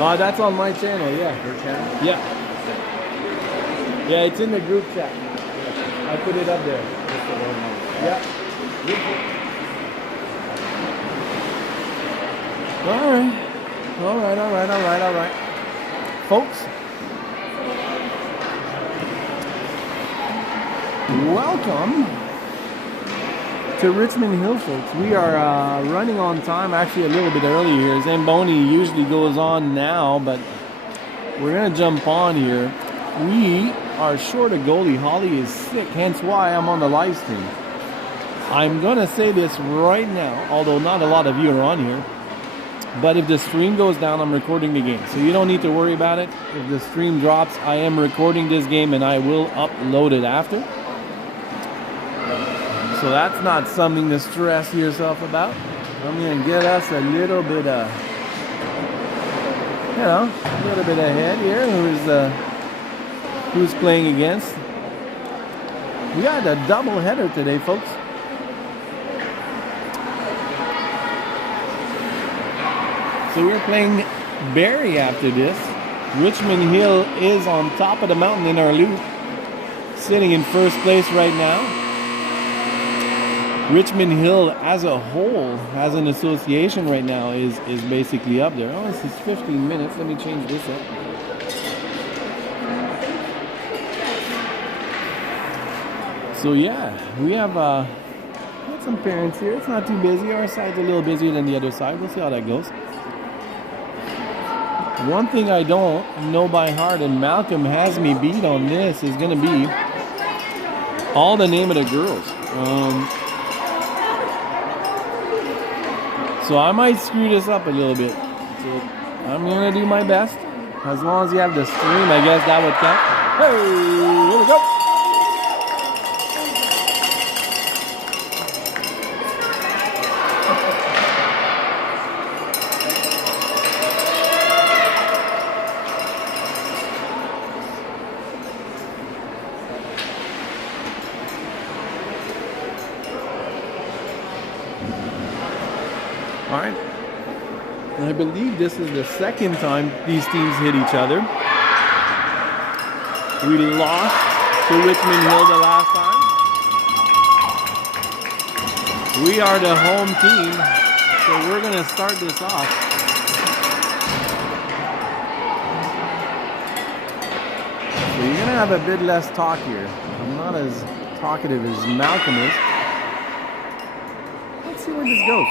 That's on my channel, yeah. Your channel? Yeah. Yeah, it's in the group chat. I put it up there. Yeah. All right. Folks, welcome to Richmond Hill, folks. We are running on time, actually a little bit early here. Zamboni usually goes on now, but we're going to jump on here. We are short a goalie. Holly is sick, hence why I'm on the live stream. I'm going to say this right now, although not a lot of you are on here, but if the stream goes down, I'm recording the game. So you don't need to worry about it. If the stream drops, I am recording this game and I will upload it after. So that's not something to stress yourself about. I'm going to get us a little bit a little bit ahead here. Who's playing against? We got a double header today, folks. So we're playing Barrie after this. Richmond Hill is on top of the mountain in our loop, sitting in first place right now. Richmond Hill as a whole, as an association right now, is basically up there. Oh, this is 15 minutes. Let me change this up. So yeah, we have some parents here. It's not too busy. Our side's a little busier than the other side. We'll see how that goes. One thing I don't know by heart, and Malcolm has me beat on this, is going to be all the name of the girls. So I might screw this up a little bit. So I'm going to do my best. As long as you have the stream, I guess that would count. Hey, here we go. Alright, I believe this is the second time these teams hit each other. We lost to Richmond Hill the last time. We are the home team, so we're going to start this off. So you're going to have a bit less talk here. I'm not as talkative as Malcolm is. Let's see where this goes.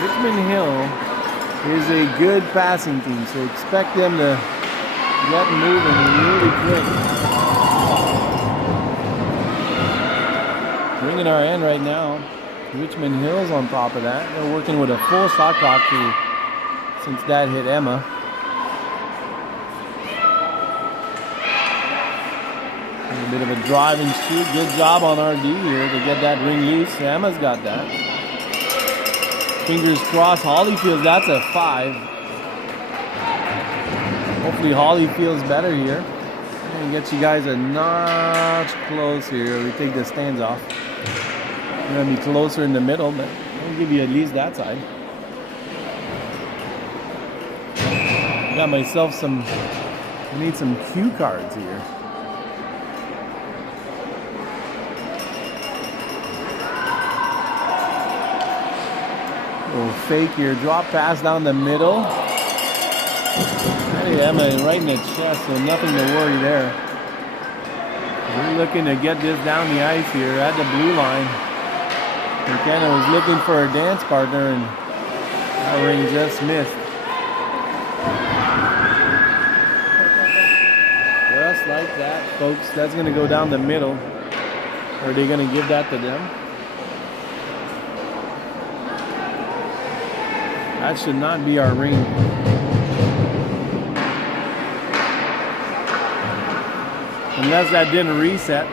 Richmond Hill is a good passing team, so expect them to get moving really quick. Bringing our end right now. Richmond Hill's on top of that. They're working with a full shot clock since that hit Emma. A bit of a drive and shoot. Good job on RD here to get that ring loose. Emma's got that. Fingers crossed. Holly feels that's a 5. Hopefully Holly feels better here. And get you guys a notch close here. We take the stands off. We're going to be closer in the middle, but I'll give you at least that side. Got myself I need some cue cards here. Little fake here, drop pass down the middle. Hey, Emma right in the chest, so nothing to worry there. We're looking to get this down the ice here at the blue line. McKenna was looking for a dance partner and that ring just missed. Just like that, folks. That's going to go down the middle. Or are they going to give that to them? That should not be our ring. Unless that didn't reset.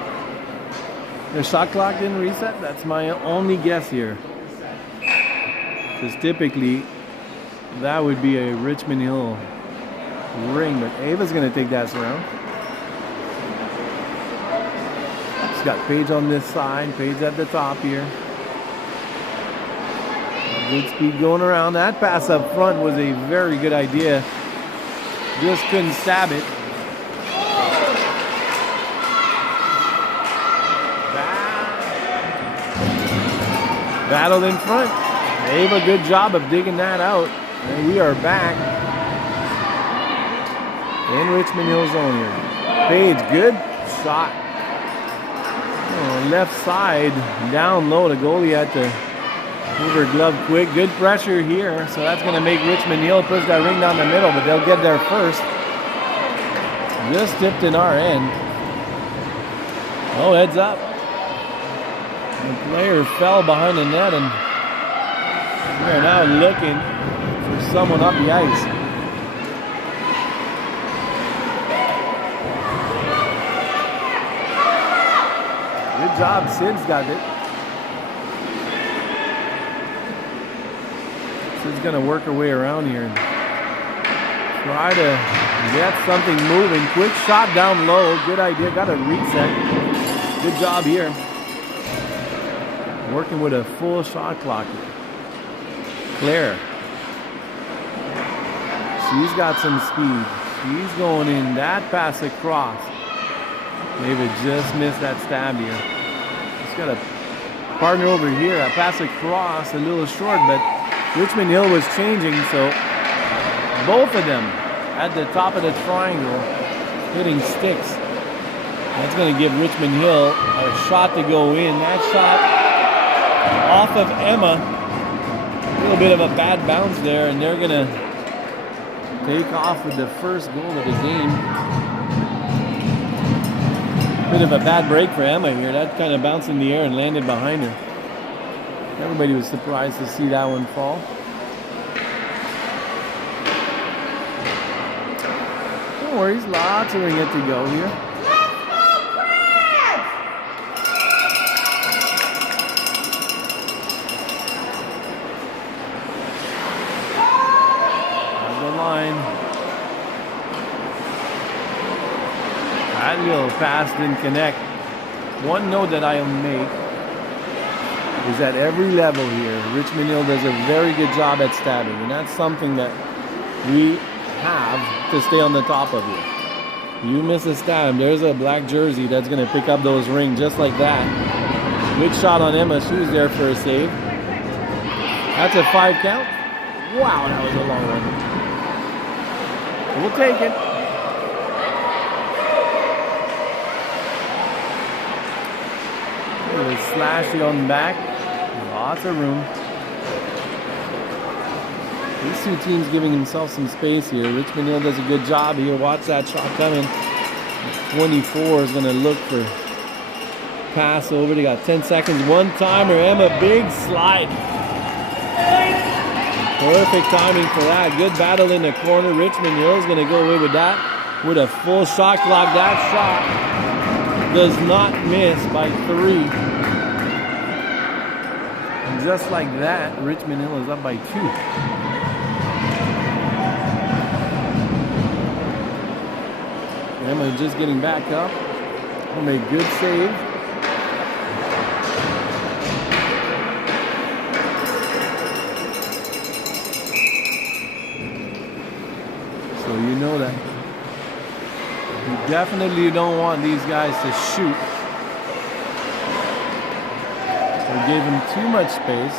The shot clock didn't reset. That's my only guess here. Because typically, that would be a Richmond Hill ring. But Ava's going to take that surround. He's got Page on this side, Page at the top here. Good speed going around. That pass up front was a very good idea. Just couldn't stab it. Battle in front. Dave, a good job of digging that out. And we are back in Richmond Hill zone here. Page, good shot. Oh, left side, down low. The goalie had to move her glove quick. Good pressure here. So that's going to make Richmond Hill push that ring down the middle, but they'll get there first. Just tipped in our end. Oh, heads up. The player fell behind the net, and we are now looking for someone up the ice. Good job, Sid's got it. Sid's going to work her way around here and try to get something moving. Quick shot down low. Good idea. Got a reset. Good job here. Working with a full shot clock here. Claire. She's got some speed. She's going in. That pass across. David just missed that stab here. She's got a partner over here. That pass across, a little short, but Richmond Hill was changing, so both of them at the top of the triangle hitting sticks. That's going to give Richmond Hill a shot to go in. That shot off of Emma. A little bit of a bad bounce there, and they're going to take off with the first goal of the game. Bit of a bad break for Emma here. That kind of bounced in the air and landed behind her. Everybody was surprised to see that one fall. No worries, lots of yet to go here. That little pass didn't connect. One note that I'll make is that every level here, Richmond Hill does a very good job at stabbing, and that's something that we have to stay on the top of here. You miss a stab, there's a black jersey that's going to pick up those rings just like that. Good shot on Emma. She was there for a save. That's a 5 count. Wow, that was a long one. We'll take it. Slashy on the back. Lots of room. These two teams giving themselves some space here. Richmond Hill does a good job here. Watch that shot coming. 24 is going to look for pass over. They got 10 seconds. One timer. Emma, big slide. Perfect timing for that. Good battle in the corner. Richmond Hill is going to go away with that. With a full shot clock. That shot does not miss by 3. And just like that, Richmond Hill is up by 2. Emma just getting back up. Will make good save. So you know that you definitely don't want these guys to shoot. So gave him too much space.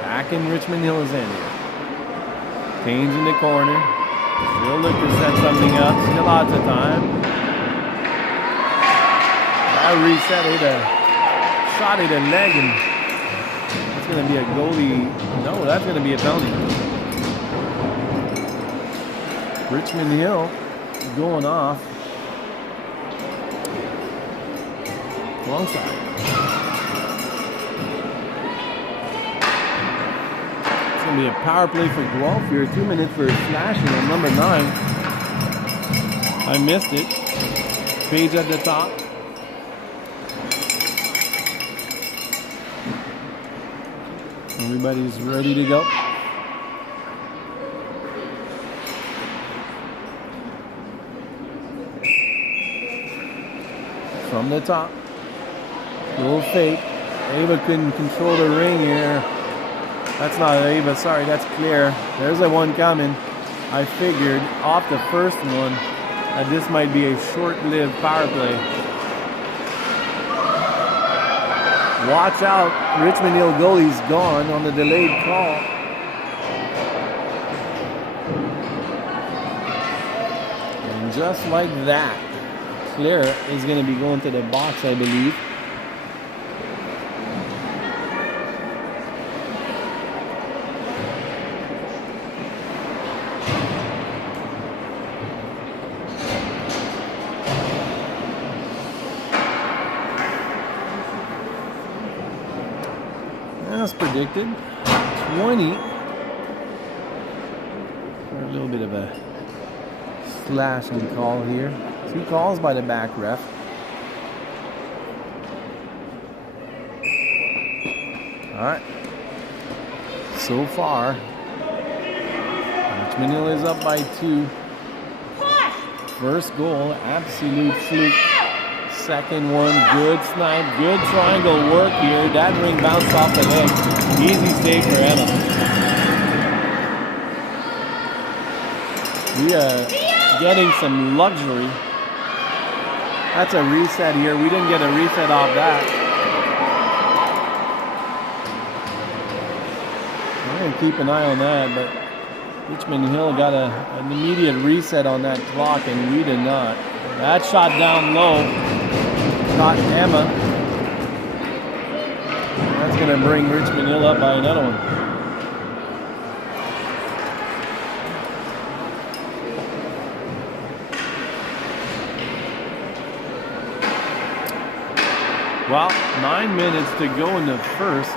Back in Richmond Hill's end here. Kane's in the corner. Still look to set something up. Still lots of time. That reset hit a shot at a leg, and that's going to be a goalie. No, that's going to be a penalty. Richmond Hill going off. Long side. It's going to be a power play for Guelph here. 2 minutes for slashing on number 9. I missed it. Page at the top. Everybody's ready to go. from the top. Little fake. Ava couldn't control the ring here. That's not Ava, sorry, that's Claire. There's a one coming. I figured off the first one that this might be a short-lived power play. Watch out, Richmond Hill goalie's gone on the delayed call. And just like that, Claire is going to be going to the box, I believe. As predicted, 20 for a little bit of a slashing call here. 2 calls by the back ref. All right. So far, Richmond Hill is up by 2. First goal, absolute fluke. Second one, good snipe, good triangle work here. That ring bounced off the leg. Easy save for Emma. We are getting some luxury. That's a reset here. We didn't get a reset off that. I'm going to keep an eye on that, but Richmond Hill got an immediate reset on that clock, and we did not. That shot down low. Caught Emma. That's going to bring Richmond Hill up by another one. Well, 9 minutes to go in the first.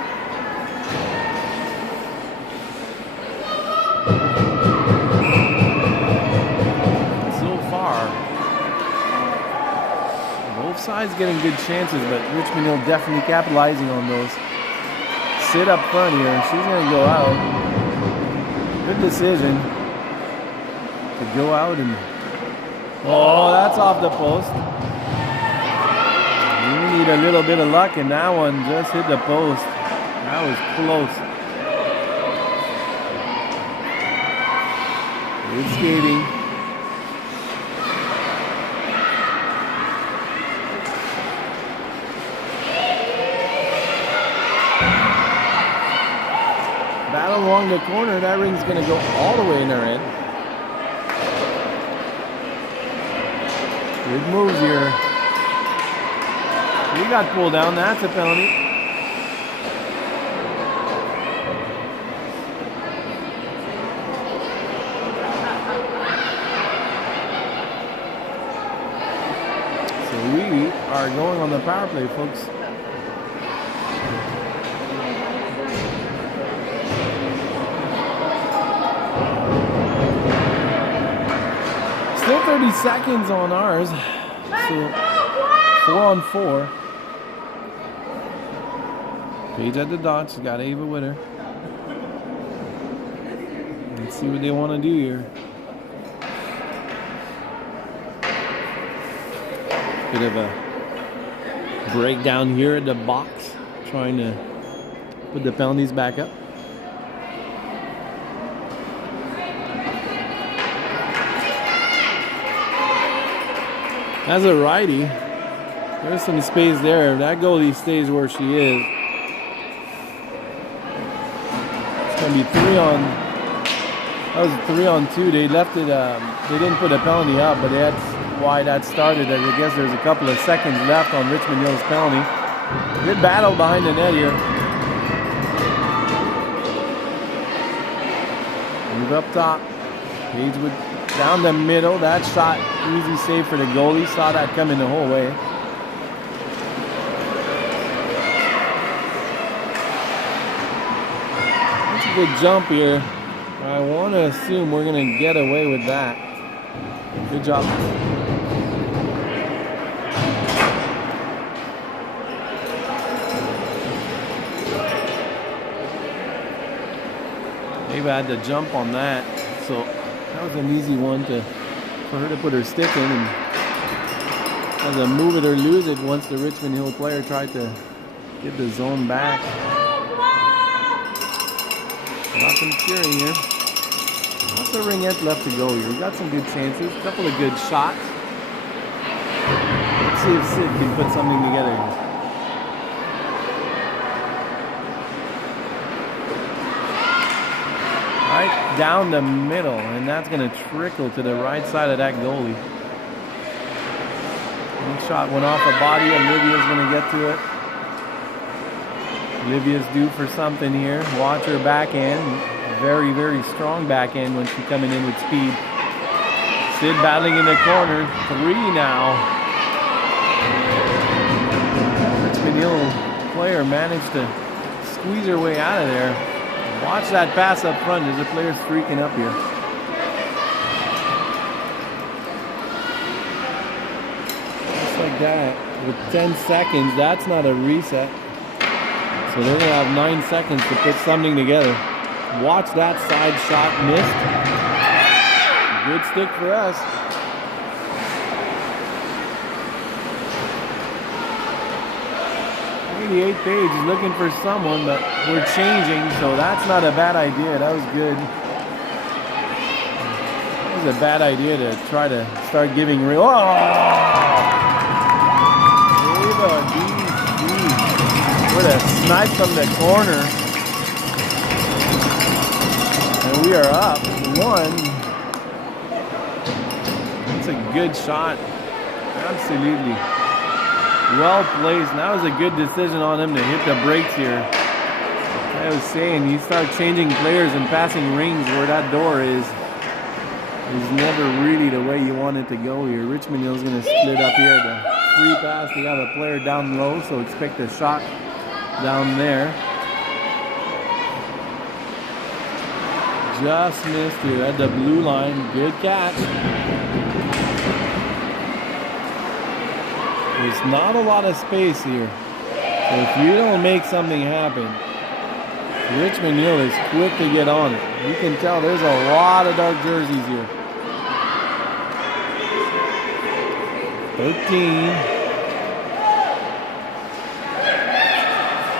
So far, both sides getting good chances, but Richmond Hill definitely capitalizing on those. Sit up front here, and she's going to go out. Good decision to go out and... Oh, that's off the post. You need a little bit of luck, and that one just hit the post. That was close. Good skating. Battle along the corner. That ring's going to go all the way in their end. Good moves here. We got pulled down. That's a penalty. So we are going on the power play, folks. Still 30 seconds on ours. So 4-on-4. Paige at the dot. She's got Ava with her. Let's see what they want to do here. Bit of a breakdown here at the box. Trying to put the penalties back up. As a righty, there's some space there. That goalie stays where she is. It's going to be 3-on. That was 3-on-2. They left it. They didn't put a penalty up, but that's why that started. I guess there's a couple of seconds left on Richmond Hill's penalty. Good battle behind the net here. Move up top. Paige with down the middle. That shot, easy save for the goalie. Saw that coming the whole way. That's a good jump here. I want to assume we're going to get away with that. Good job. Maybe I had to jump on that. So that was an easy one for her to put her stick in and That was a move it or lose it once the Richmond Hill player tried to get the zone back. Nothing cheering here. Lots of ringette left to go here. We got some good chances, a couple of good shots. Let's see if Sid can put something together here. Right down the middle, and that's going to trickle to the right side of that goalie. One shot went off a body. Olivia's going to get to it. Olivia's due for something here. Watch her backhand. Very, very strong backhand when she's coming in with speed. Sid battling in the corner. 3 now. Richmond Hill player managed to squeeze her way out of there. Watch that pass up front. There's a player freaking up here. Just like that. With 10 seconds, that's not a reset. So they're going to have 9 seconds to put something together. Watch that side shot missed. Good stick for us. 88 page is looking for someone, but we're changing, so that's not a bad idea. That was good. It was a bad idea to try to start giving real. Oh! What a snipe from the corner. And we are up 1. That's a good shot. Absolutely. Well placed. And that was a good decision on him to hit the brakes here. I was saying, you start changing players and passing rings where that door is never really the way you want it to go here. Richmond Hill's going to split up here. The free pass, they got a player down low, so expect a shot down there. Just missed here at the blue line. Good catch. There's not a lot of space here. So if you don't make something happen, Richmond Hill is quick to get on it. You can tell there's a lot of dark jerseys here. 13.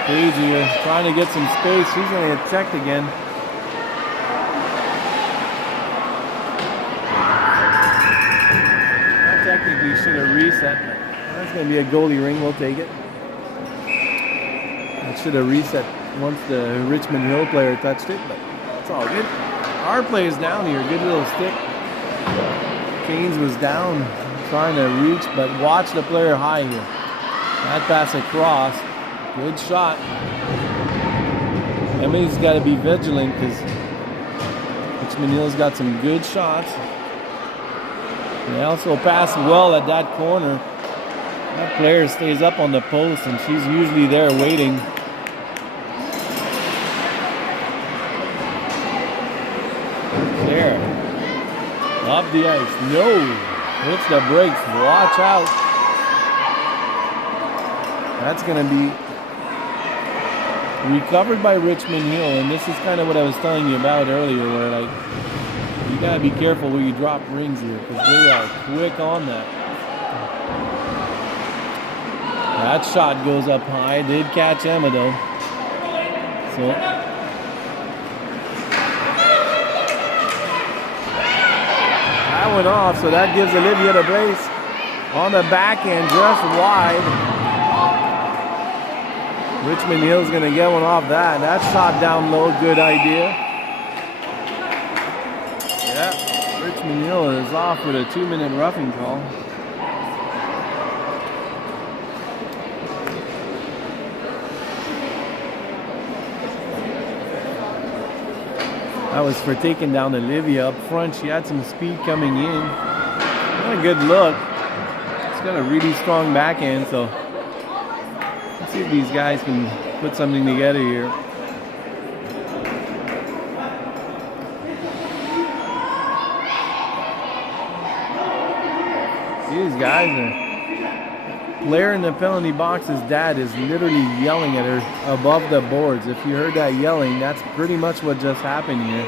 Page here, trying to get some space. She's going to get checked again. That technically should have reset. That's going to be a goalie ring. We'll take it. That should have reset once the Richmond Hill player touched it, but it's all good. Our player's down here. Good little stick. Keynes was down, trying to reach, but watch the player high here. That pass across. Good shot. Emily's got to be vigilant because Richmond Hill's got some good shots. They also pass well at that corner. That player stays up on the post and she's usually there waiting. There. Up the ice. No. Hits the brakes. Watch out. That's going to be recovered by Richmond Hill, and this is kind of what I was telling you about earlier, where like you gotta be careful where you drop rings here because they are quick on that. That shot goes up high. Did catch Emma though. So that went off, so that gives Olivia the brace on the backhand just wide. Richmond Hill's going to get one off that. That shot down low, good idea. Yeah, Richmond Hill is off with a 2-minute roughing call. That was for taking down Olivia up front. She had some speed coming in. Not a good look. She's got a really strong backhand, so let's see if these guys can put something together here. These guys are... Player in the penalty box's dad is literally yelling at her above the boards. If you heard that yelling, that's pretty much what just happened here.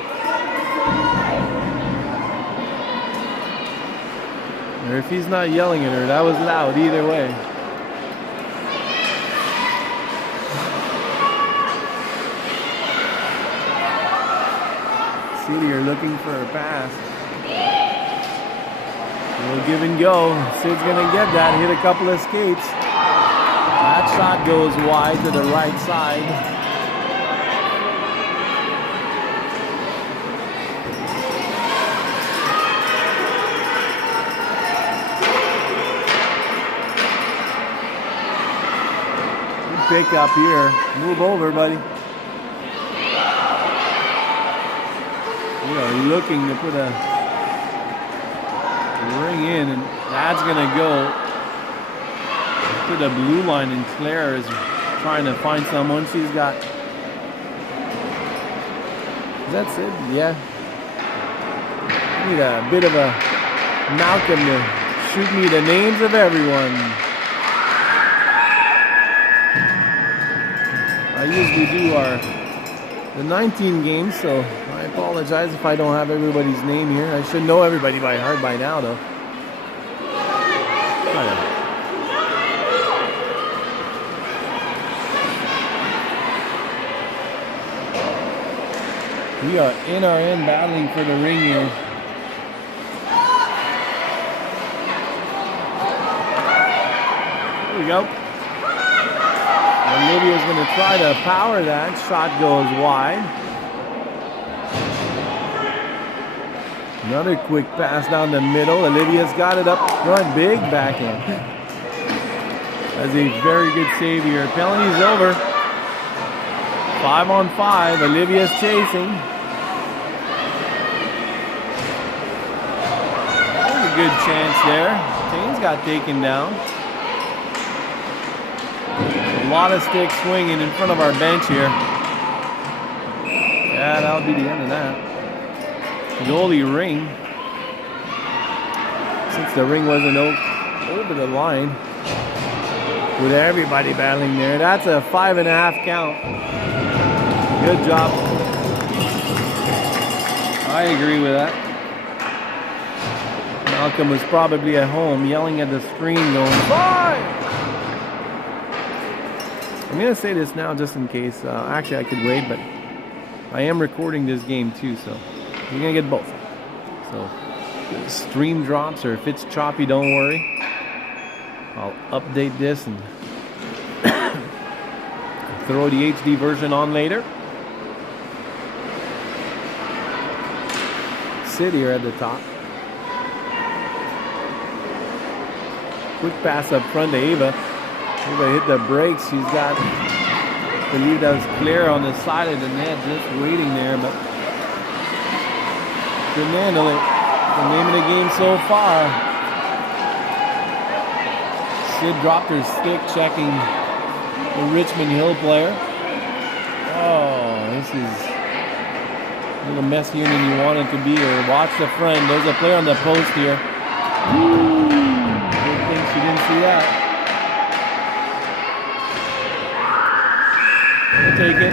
Or if he's not yelling at her, that was loud either way. City are looking for a pass. We'll give and go. Sid's gonna get that. Hit a couple of skates. That shot goes wide to the right side. Good pick up here. Move over, buddy. We are looking to put a ring in, and that's gonna go to the blue line, and Claire is trying to find someone. She's got, that's it, yeah. Need a bit of a Malcolm to shoot me the names of everyone. I usually do the 19 games, so I apologize if I don't have everybody's name here. I should know everybody by heart by now, though. We are in our end battling for the ring here. There we go. Olivia's going to try to power that. Shot goes wide. Another quick pass down the middle. Olivia's got it up front. Big backhand. That's a very good save here. Penalty's over. 5 on 5. Olivia's chasing. There's a good chance there. Tane's got taken down. A lot of sticks swinging in front of our bench here. Yeah, that'll be the end of that. Goalie ring. Since the ring wasn't over the line, with everybody battling there, that's a 5.5 count. Good job. I agree with that. Malcolm was probably at home yelling at the screen going, 5! I'm going to say this now just in case. Actually, I could wait, but I am recording this game too, so you're going to get both. So, if the stream drops or if it's choppy, don't worry. I'll update this and throw the HD version on later. Sit here at the top. Quick pass up front to Ava. Ava hit the brakes. She's got, I believe that was Claire on the side of the net just waiting there, but couldn't handle it. The name of the game so far. Sid dropped her stick checking the Richmond Hill player. Oh, this is a little messier than you want it to be here. Watch the friend. There's a player on the post here. Good thing she didn't see that. We'll take it.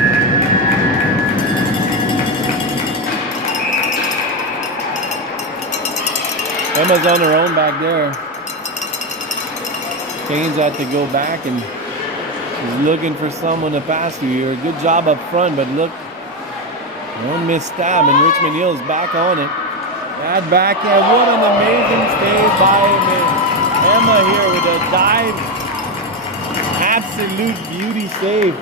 Emma's on her own back there. Kane's had to go back and she's looking for someone to pass to here. Good job up front, but look, one missed stab and Richmond Hill's back on it. That backhand, what an amazing save by Emma here with a dive. Absolute beauty save.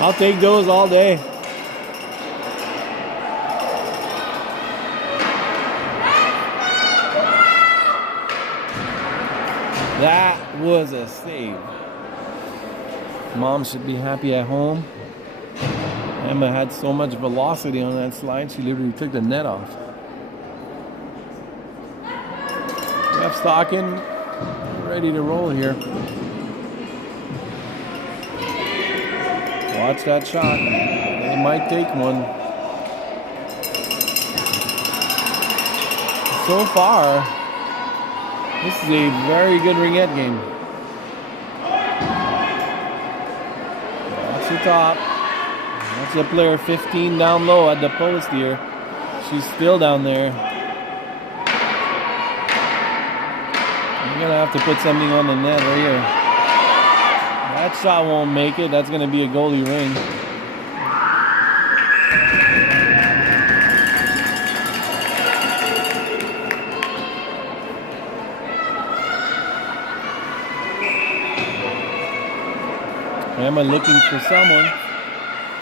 I'll take those all day. That was a save. Mom should be happy at home. Emma had so much velocity on that slide, she literally took the net off. Jeff Stocking, ready to roll here. Watch that shot. They might take one. So far, this is a very good ringette game. That's the top. That's the player 15 down low at the post here. She's still down there. I'm gonna have to put something on the net right here. That shot won't make it. That's gonna be a goalie ring. Emma looking for someone.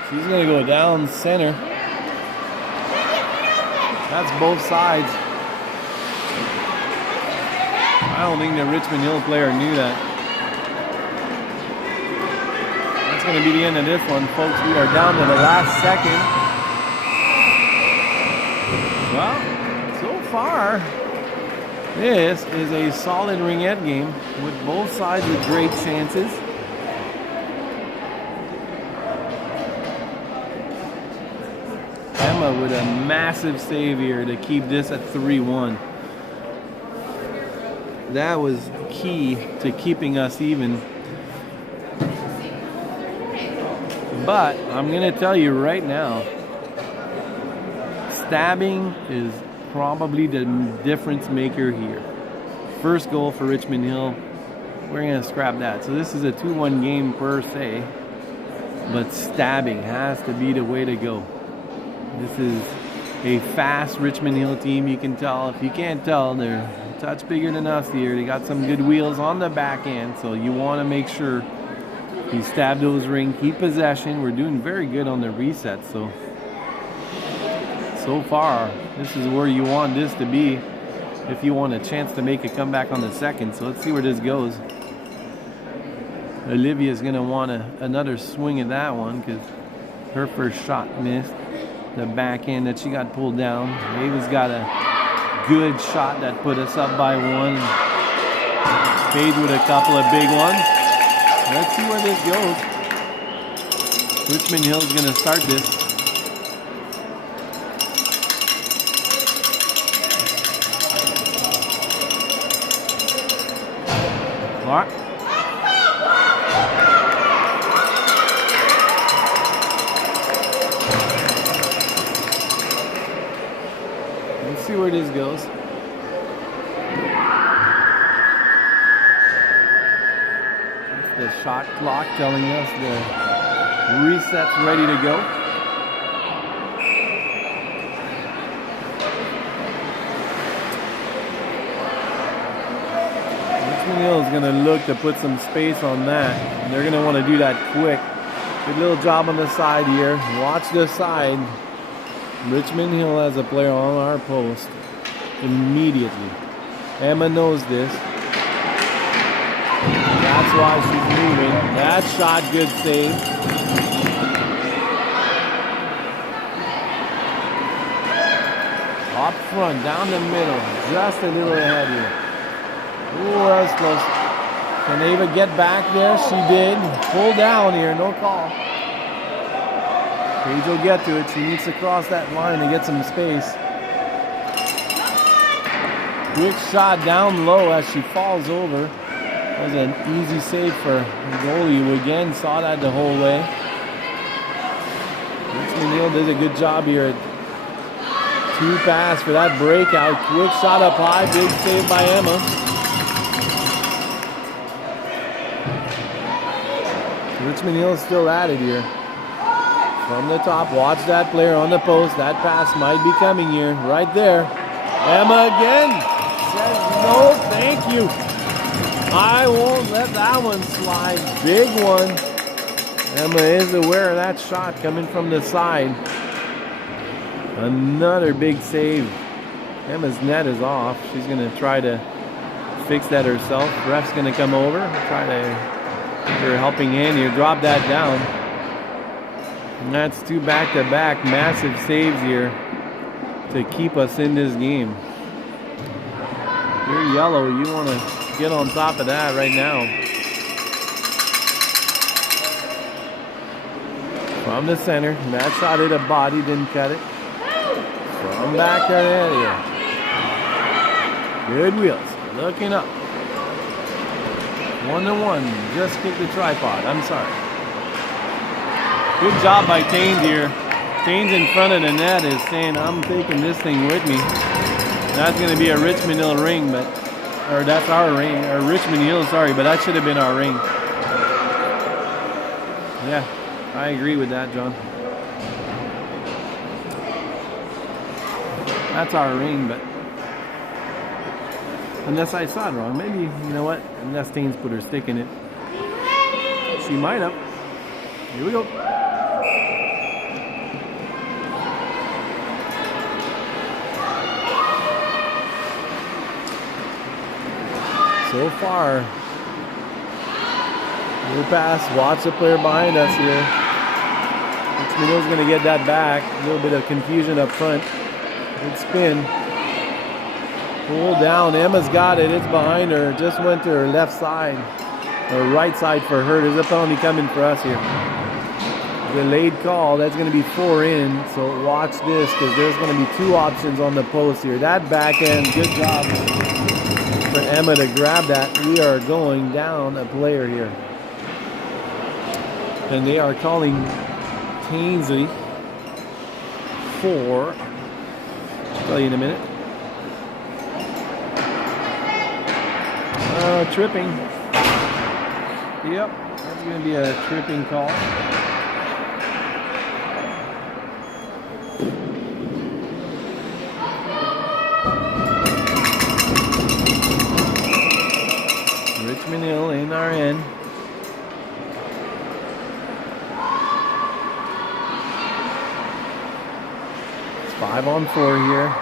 She's gonna go down center. That's both sides. I don't think the Richmond Hill player knew that. That's going to be the end of this one, folks. We are down to the last second. Well, so far, this is a solid ringette game with both sides with great chances. Emma with a massive save here to keep this at 3-1. That was key to keeping us even. But I'm going to tell you right now, stabbing is probably the difference maker here. First goal for Richmond Hill, we're going to scrap that. So this is a 2-1 game per se, but stabbing has to be the way to go. This is a fast Richmond Hill team, you can tell. If you can't tell, they're a touch bigger than us here. They got some good wheels on the back end, so you want to make sure you stab those rings, keep possession. We're doing very good on the reset, so far, this is where you want this to be if you want a chance to make a comeback on the second. So let's see where this goes. Olivia's going to want another swing at that one because her first shot missed. The backhand that she got pulled down. Ava's got a good shot that put us up by one. Paige with a couple of big ones. Let's see where this goes. Richmond Hill's going to start this. Clark. See where this goes. The shot clock telling us the reset's ready to go. Richmond Hill is going to look to put some space on that. And they're going to want to do that quick. Good little job on the side here. Watch the side. Richmond Hill has a player on our post immediately. Emma knows this. That's why she's moving. That shot, good save. Up front, down the middle, just a little ahead here. Ooh, that was close. Can Ava get back there? She did. Pull down here, no call. Paige will get to it. She needs to cross that line to get some space. Quick shot down low as she falls over. That was an easy save for the goalie, who again saw that the whole way. Richmond Hill does a good job here. 2 pass for that breakout. Quick shot up high. Big save by Emma. Richmond Hill is still at it here. From the top, watch that player on the post. That pass might be coming here. Right there. Emma again says no, thank you. I won't let that one slide. Big one. Emma is aware of that shot coming from the side. Another big save. Emma's net is off. She's going to try to fix that herself. Ref's going to come over. Try to give her a helping hand here. Drop that down. And that's 2 back-to-back massive saves here to keep us in this game. You're yellow. You want to get on top of that right now. From the center. That shot hit a body, didn't cut it. From back there. Good wheels. Looking up. 1-1. Just kick the tripod. I'm sorry. Good job by Taine here. Staines in front of the net is saying, I'm taking this thing with me. That's going to be a Richmond Hill ring, but, or that's our ring, or Richmond Hill, sorry, but that should have been our ring. Yeah, I agree with that, John. That's our ring, but unless I saw it wrong, maybe, you know what, unless Staines put her stick in it. She might have. Here we go. So far, good pass. Watch the player behind us here. Richmond Hill's going to get that back. A little bit of confusion up front. Good spin. Pull down. Emma's got it. It's behind her. Just went to her left side. Or right side for her. There's a penalty coming for us here. Delayed call. That's going to be 4 in. So watch this because there's going to be 2 options on the post here. That backhand. Good job for Emma to grab that. We are going down a player here. And they are calling Tainsley for, I'll tell you in a minute. Tripping. Yep, that's going to be a tripping call. Richmond Hill in our end. It's 5 on 4 here.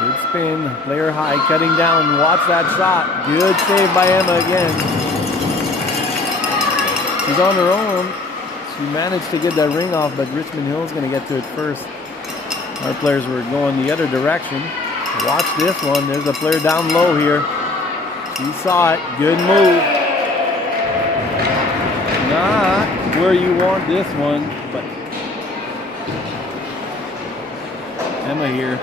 Good spin, player high, cutting down. Watch that shot. Good save by Emma again. She's on her own. She managed to get that ring off, but Richmond Hill's going to get to it first. Our players were going the other direction. Watch this one. There's a player down low here. She saw it. Good move. Not where you want this one, but Emma here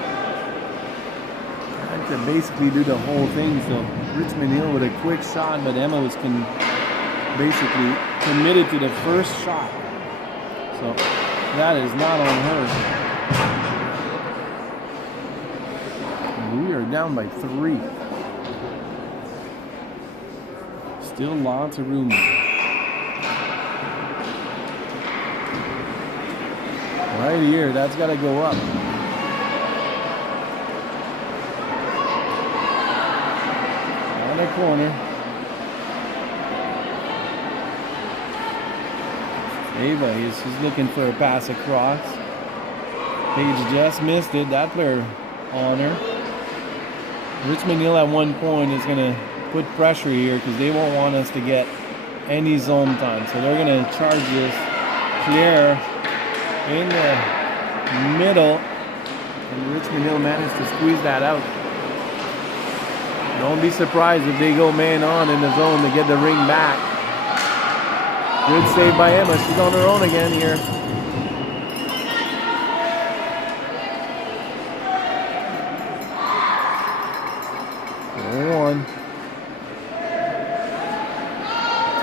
trying to basically do the whole thing. So Richmond Hill with a quick shot, but Emma was basically committed to the first shot. So that is not on her. We are down by 3. Still lots of room. Right here, that's got to go up. On the corner. Ava, she's looking for a pass across. Paige just missed it. That player on her. Richmond Hill at one point is going to put pressure here because they won't want us to get any zone time. So they're going to charge this clear in the middle. And Richmond Hill managed to squeeze that out. Don't be surprised if they go man on in the zone to get the ring back. Good save by Emma. She's on her own again here. One.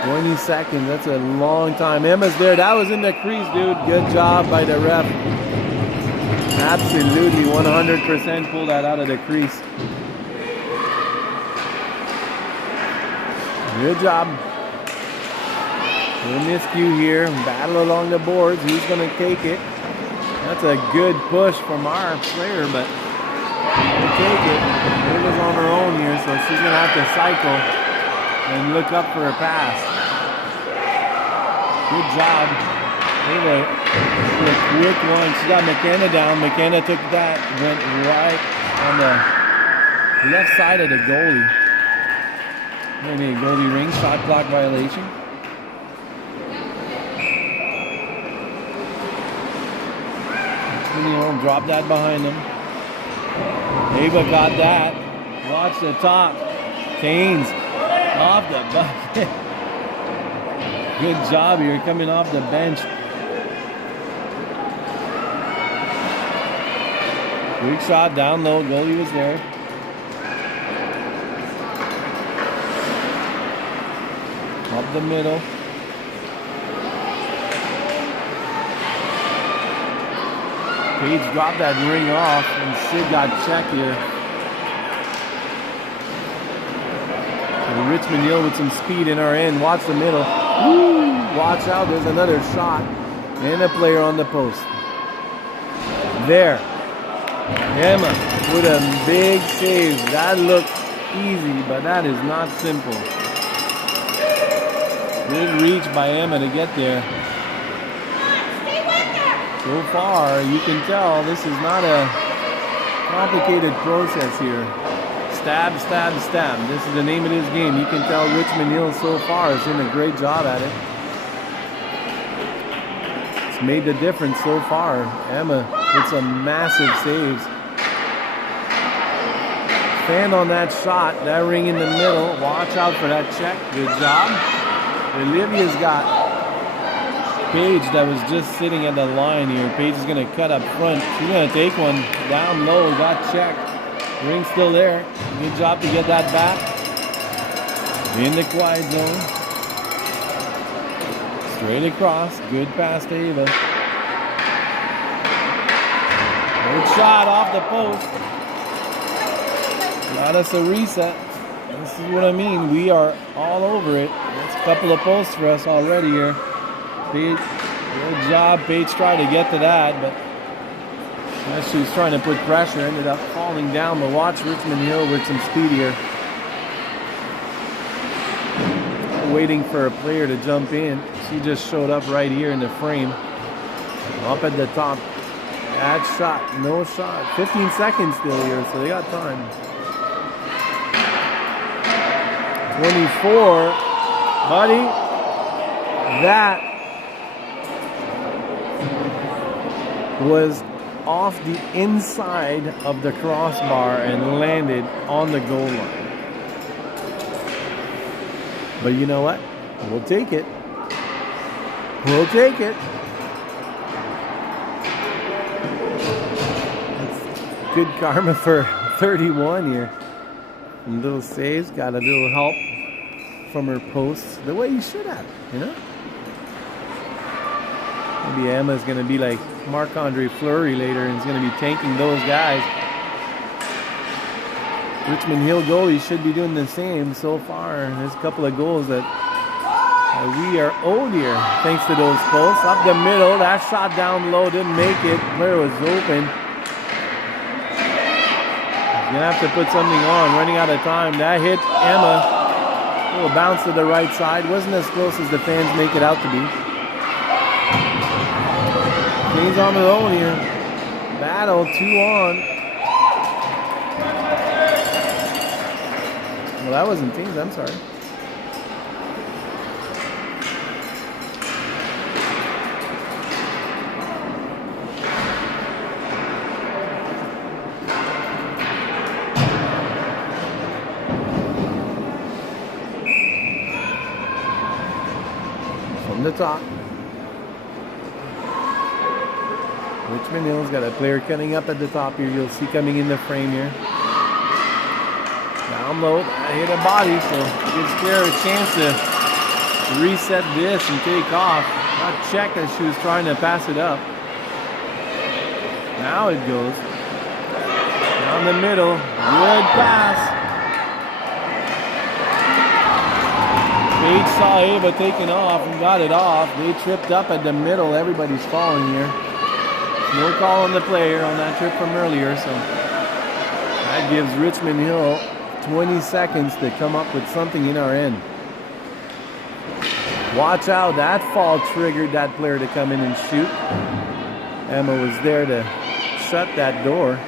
20 seconds. That's a long time. Emma's there. That was in the crease, dude. Good job by the ref. Absolutely 100% pull that out of the crease. Good job. Little miscue here. Battle along the boards. Who's going to take it? That's a good push from our player, but we'll take it. Ava's on her own here, so she's going to have to cycle and look up for a pass. Good job. Ava, a quick one. She got McKenna down. McKenna took that, went right on the left side of the goalie. Maybe a goalie ring, shot clock violation. Drop that behind them. Ava got that. Watch the top. Taines off the bucket. Good job here coming off the bench. Quick shot down low. Goalie was there. Up the middle. Page dropped that ring off, and Sid got checked here. And Richmond Hill with some speed in our end. Watch the middle. Woo! Watch out, there's another shot. And a player on the post. There. Emma with a big save. That looked easy, but that is not simple. Big reach by Emma to get there. So far, you can tell this is not a complicated process here. Stab, stab, stab. This is the name of this game. You can tell Richmond Hill so far is doing a great job at it. It's made the difference so far. Emma with some massive saves. Stand on that shot. That ring in the middle. Watch out for that check. Good job. Olivia's got Paige that was just sitting at the line here. Paige is going to cut up front. She's going to take one down low. Got checked. Ring's still there. Good job to get that back. In the quiet zone. Straight across. Good pass to Ava. Good shot off the post. Got us a reset. This is what I mean. We are all over it. That's a couple of posts for us already here. Paige, good job. Paige tried to get to that, but she was trying to put pressure. Ended up falling down. But watch Richmond Hill with some speed here. Waiting for a player to jump in. She just showed up right here in the frame. Up at the top. Bad shot. No shot. 15 seconds still here, so they got time. 24. Buddy. That was off the inside of the crossbar and landed on the goal line. But you know what? We'll take it. We'll take it. That's good karma for 31 here. Some little saves, got a little help from her posts. The way you should have, you know? Maybe Emma's going to be like Marc-Andre Fleury later and is going to be tanking those guys. Richmond Hill goalie should be doing the same so far. There's a couple of goals that we are owed here thanks to those posts. Up the middle, that shot down low, didn't make it. Player was open. He's going to have to put something on, running out of time. That hit Emma. A little bounce to the right side. Wasn't as close as the fans make it out to be. Kane's on his own here. Battle, 2 on. Well, that wasn't teams, I'm sorry. From the top. Richmond Hill's got a player cutting up at the top here. You'll see coming in the frame here. Down low, hit a body, so it gives Claire a chance to reset this and take off. Not check as she was trying to pass it up. Now it goes. Down the middle, good pass. Paige saw Ava taking off and got it off. They tripped up at the middle. Everybody's falling here. No call on the player on that trip from earlier, so that gives Richmond Hill 20 seconds to come up with something in our end. Watch out, that fall triggered that player to come in and shoot. Emma was there to shut that door.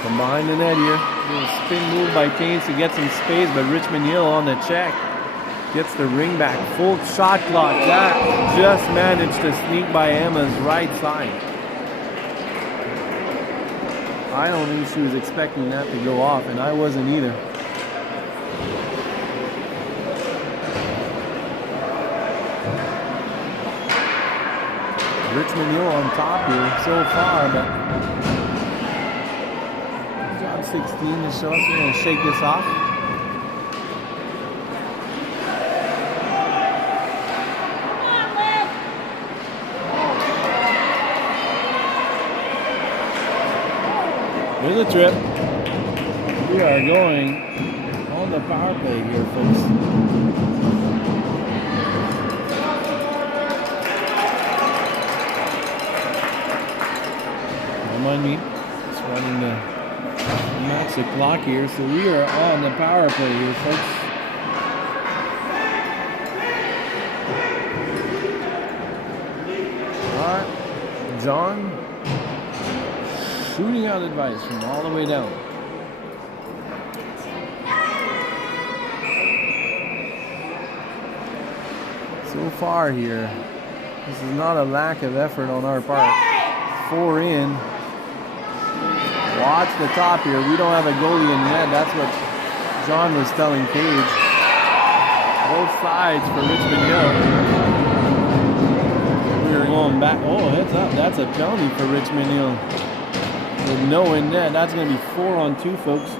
From behind the net here, little spin move by Keynes to get some space, but Richmond Hill on the check. Gets the ring back. Full shot clock. That just managed to sneak by Emma's right side. I don't think she was expecting that to go off, and I wasn't either. Richmond Hill on top here so far, but job 16 to show us. We're going to shake this off. There's a trip. We are going on the power play here, folks. Remind me, it's running the match the clock here, so we are on the power play here, folks. Alright, John shooting out advice from all the way down. So far here, this is not a lack of effort on our part. 4 in. Watch the top here. We don't have a goalie in net. That's what John was telling Paige. Both sides for Richmond Hill. We are going back. Oh, heads up. That's a penalty for Richmond Hill. With no in net. That's going to be 4 on 2, folks.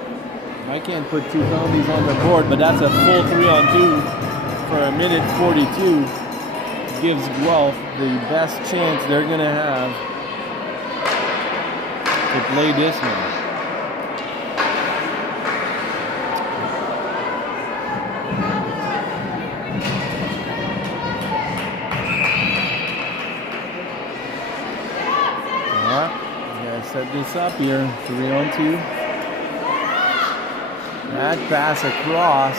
I can't put 2 penalties on the board, but that's a full 3 on 2. For a minute 42, gives Guelph the best chance they're going to have to play this one. Alright, we gotta set this up here. 3 on 2. That pass across.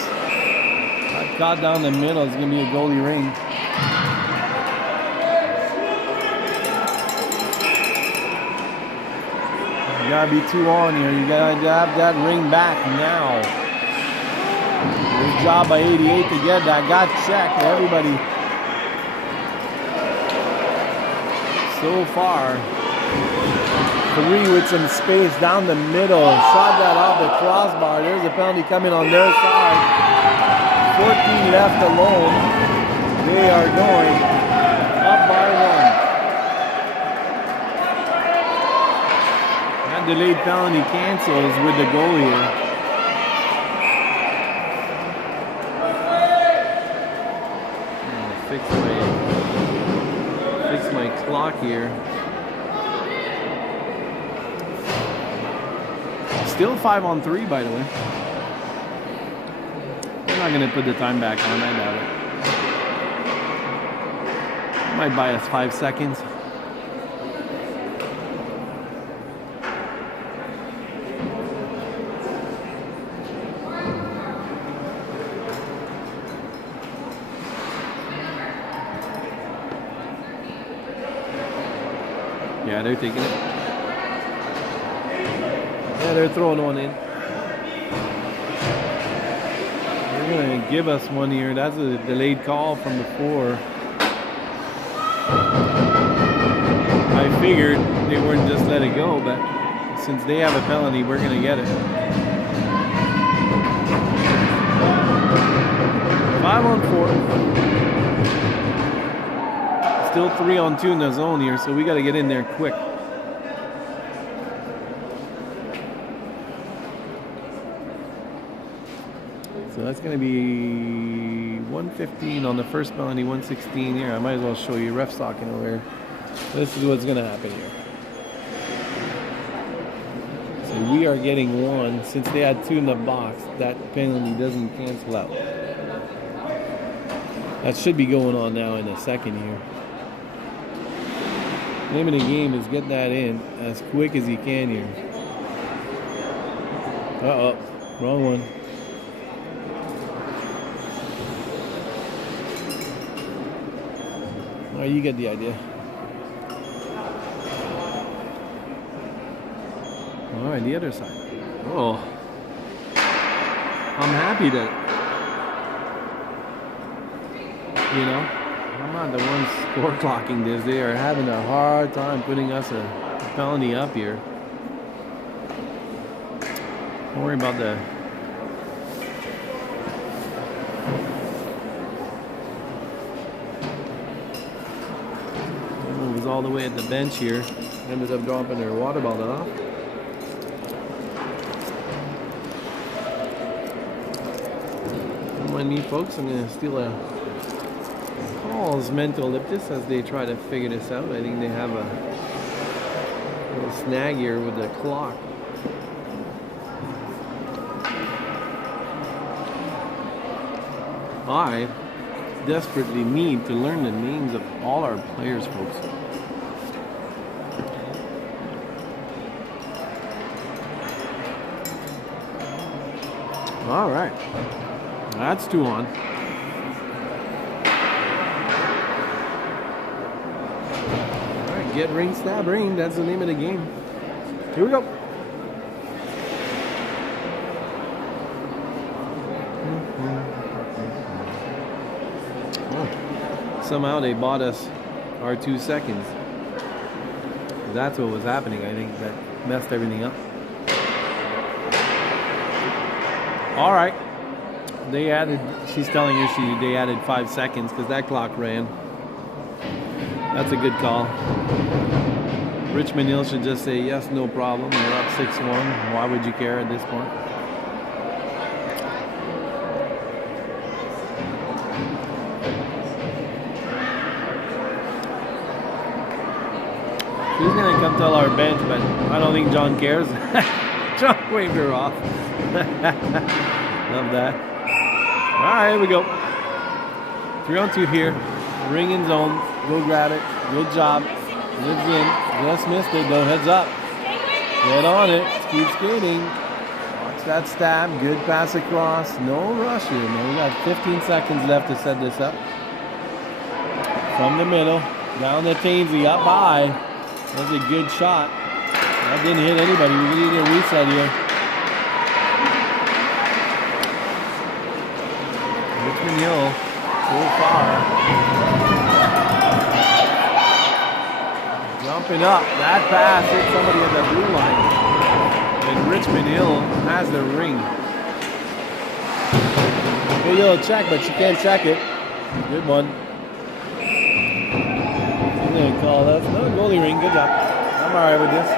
Got down the middle, it's going to be a goalie ring. You got to be 2 on here. You got to have that ring back now. Good job by 88 to get that. Got checked. Everybody so far. 3 with some space down the middle. Shot that off the crossbar. There's a penalty coming on their side. 14 left alone. They are going up by 1. That delayed penalty cancels with the goal here. I'm gonna fix my clock here. Still 5 on 3, by the way. I'm not going to put the time back on, I doubt it. Might buy us 5 seconds. Yeah, they're taking it. Yeah, they're throwing one in. Going to give us one here. That's a delayed call from before. I figured they wouldn't just let it go, but since they have a penalty, we're going to get it. 5 on 4. Still 3 on 2 in the zone here, so we got to get in there quick. So that's going to be 115 on the first penalty, 116 here. I might as well show you ref talking over here. This is what's going to happen here. So we are getting 1. Since they had 2 in the box, that penalty doesn't cancel out. That should be going on now in a second here. Name of the game is get that in as quick as you can here. Uh-oh, wrong one. Oh, you get the idea. All right, the other side. Oh, I'm happy that, you know, I'm not the one score clocking this. They are having a hard time putting us a penalty up here. Don't worry about the was all the way at the bench here. Ended up dropping their water bottle off. Don't mind me, folks. I'm going to steal a Paul's mental ellipsis as they try to figure this out. I think they have a little snag here with the clock. I desperately need to learn the names of all our players, folks. All right, that's 2 on. All right, get ring, stab ring. That's the name of the game. Here we go. Somehow they bought us our 2 seconds. That's what was happening. I think that messed everything up. All right. They added, she's telling you they added 5 seconds because that clock ran. That's a good call. Richmond Hill should just say, yes, no problem. You're up 6-1. Why would you care at this point? She's going to come tell our bench, but I don't think John cares. John waved her off. Love that. All right, here we go. 3-on-2 here. Ring in zone. Go grab it. Good job. Lives in. Just missed it, though. Heads up. Get on it. Keep skating. Watch that stab. Good pass across. No rush here, man. We got 15 seconds left to set this up. From the middle. Down to Tainsy. Up high. That's a good shot. That didn't hit anybody. We need a reset here. Richmond Hill so far. Jumping up. That pass hit somebody at the blue line. And Richmond Hill has the ring. Good little check, but she can't check it. Good one. I'm going to call that. No goalie ring. Good job. I'm all right with this.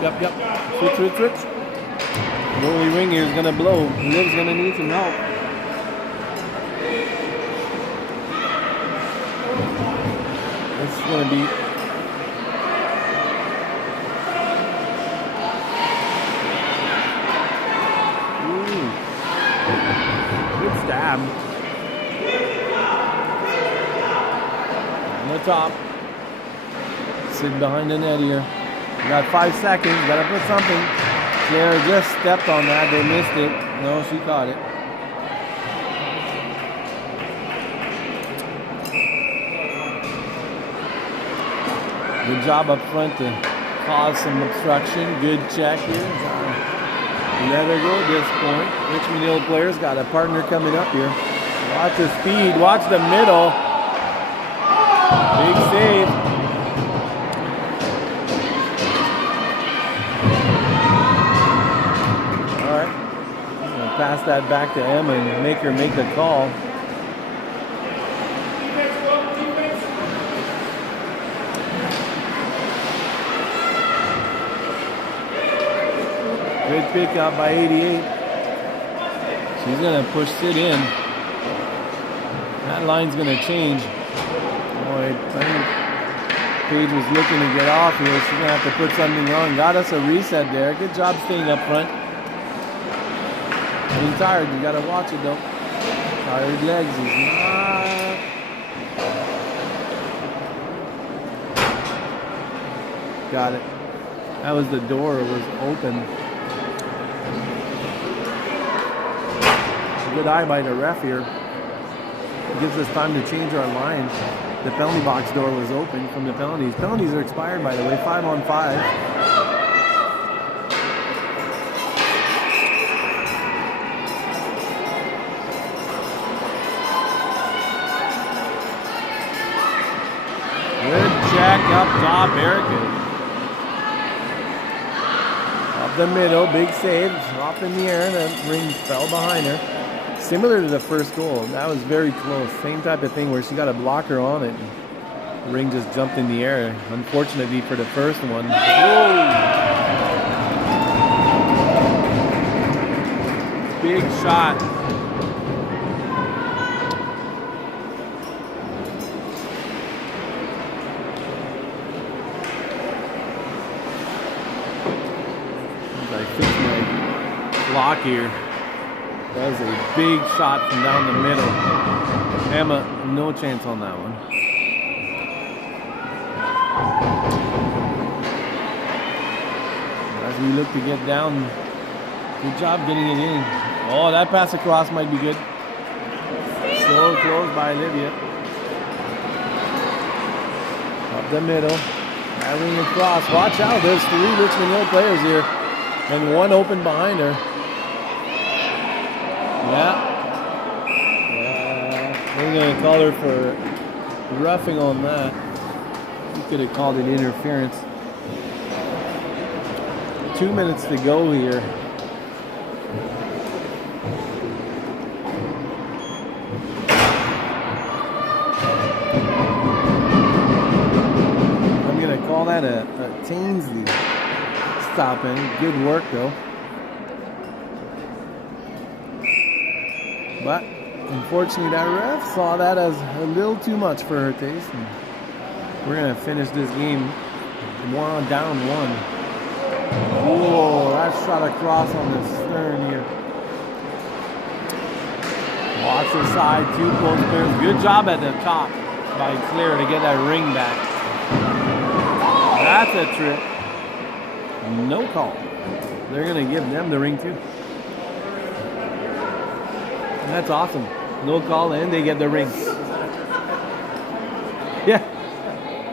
Yep. Switch. Goalie ring here is going to blow. Liv's going to need some help. This is going to be... Ooh. Good stab. On the top. Sitting behind the net here. We got 5 seconds. Got to put something. Sarah just stepped on that. They missed it. No, she caught it. Good job up front to cause some obstruction. Good check here. Let her go at this point. Richmond Hill players got a partner coming up here. Watch the speed. Watch the middle. Big save. Pass that back to Emma and make her make the call. Good pickup by 88. She's going to push it in. That line's going to change. Boy, I think Paige was looking to get off here. She's going to have to put something on. Got us a reset there. Good job staying up front. Getting tired, you gotta watch it though. Tired legs is not. Got it. That was the door, it was open. Good eye by the ref here. It gives us time to change our line. The penalty box door was open from the penalties. Penalties are expired, by the way, 5-on-5. Check up top, very good. Up the middle, big save, off in the air, the ring fell behind her. Similar to the first goal, that was very close. Same type of thing where she got a blocker on it. The ring just jumped in the air. Unfortunately for the first one. Whoa! Big shot. Block here. That was a big shot from down the middle. Emma, no chance on that one. As we look to get down, good job getting it in. Oh, that pass across might be good. So close by Olivia. Up the middle. Driving across. Watch out, there's 3 Richmond Hill players here. And 1 open behind her. Yeah. We're going to call her for roughing on that. We could have called it interference. 2 minutes to go here. I'm going to call that a Tainsley stopping. Good work though. But unfortunately that ref saw that as a little too much for her taste. And we're going to finish this game down 1. Whoa, that shot across on the stern here. Watch the side, 2 close players. Good job at the top by Claire to get that ring back. That's a trip. No call. They're going to give them the ring too. And that's awesome. No call and they get the ring. Yeah.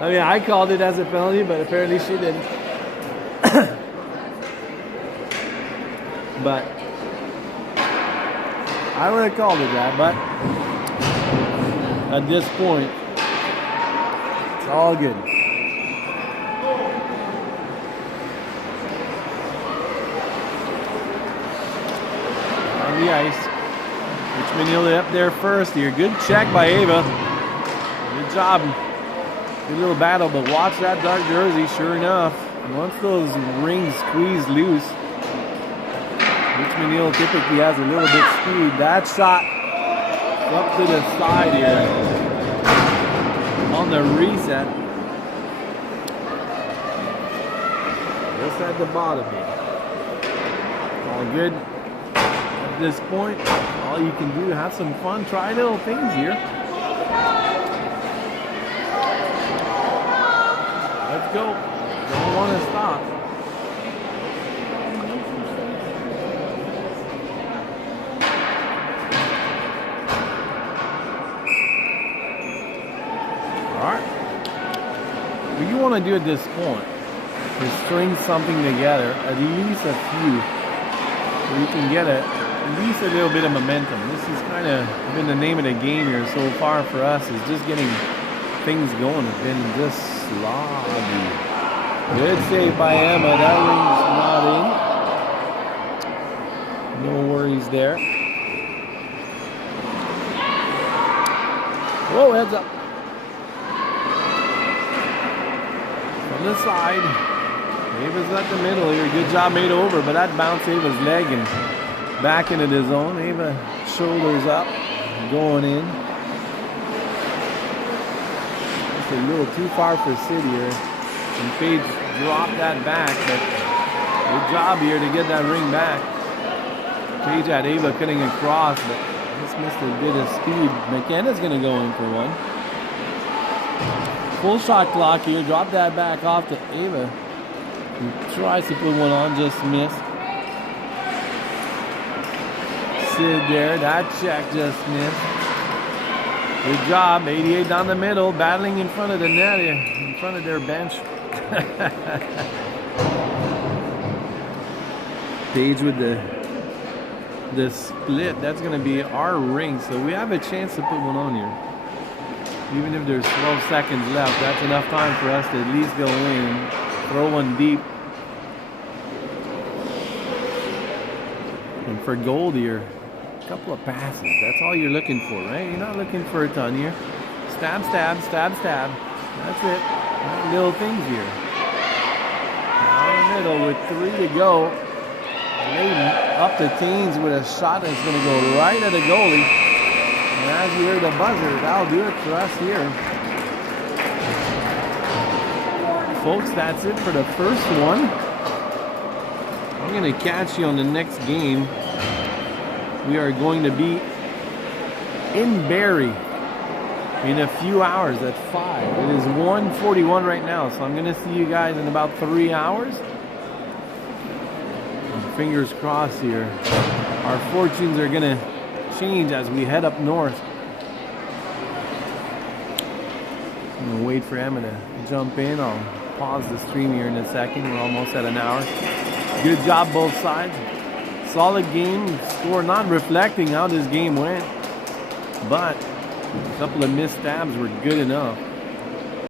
I mean, I called it as a penalty, but apparently she didn't. But I would have called it that, but at this point, it's all good. On the ice. Richmond Hill up there first here. Good check by Ava. Good job. Good little battle, but watch that dark jersey, sure enough. Once those rings squeeze loose, Richmond Hill typically has a little bit speed. That shot up to the side here on the reset. Just at the bottom here. All good. At this point, all you can do, have some fun, try little things here. Let's go. Don't want to stop. Alright. What you want to do at this point is string something together, at least a few, so you can get at least a little bit of momentum. This has kind of been the name of the game here so far for us, is just getting things going. It's been just sloggy. Good save by Emma. That ring's not in. No worries there. Whoa, heads up. From the side. Ava's at the middle here. Good job made over, but that bounced Ava's leg and back into the zone. Ava shoulders up, going in. Just a little too far for Sid here. And Paige dropped that back, but good job here to get that ring back. Paige had Ava cutting across, but just missed a bit of speed. McKenna's going to go in for one. Full shot clock here. Drop that back off to Ava. He tries to put one on, just missed. Sid there, that check just missed. Good job, 88 down the middle, battling in front of the net here, in front of their bench. Paige with the split, that's going to be our ring, so we have a chance to put one on here. Even if there's 12 seconds left, that's enough time for us to at least go in, throw one deep. And for gold here, a couple of passes, that's all you're looking for, right? You're not looking for a ton here. Stab, stab, stab, stab. That's it. Right, little things here. Down the middle with 3 to go. Layden up to teens with a shot that's going to go right at the goalie. And as you hear the buzzer, that'll do it for us here. Folks, that's it for the first one. I'm going to catch you on the next game. We are going to be in Barrie in a few hours at 5. It is 1:41 right now, so I'm gonna see you guys in about 3 hours. And fingers crossed here. Our fortunes are gonna change as we head up north. I'm gonna wait for Emma to jump in. I'll pause the stream here in a second. We're almost at an hour. Good job both sides. Solid game. Score not reflecting how this game went, but a couple of missed stabs were good enough.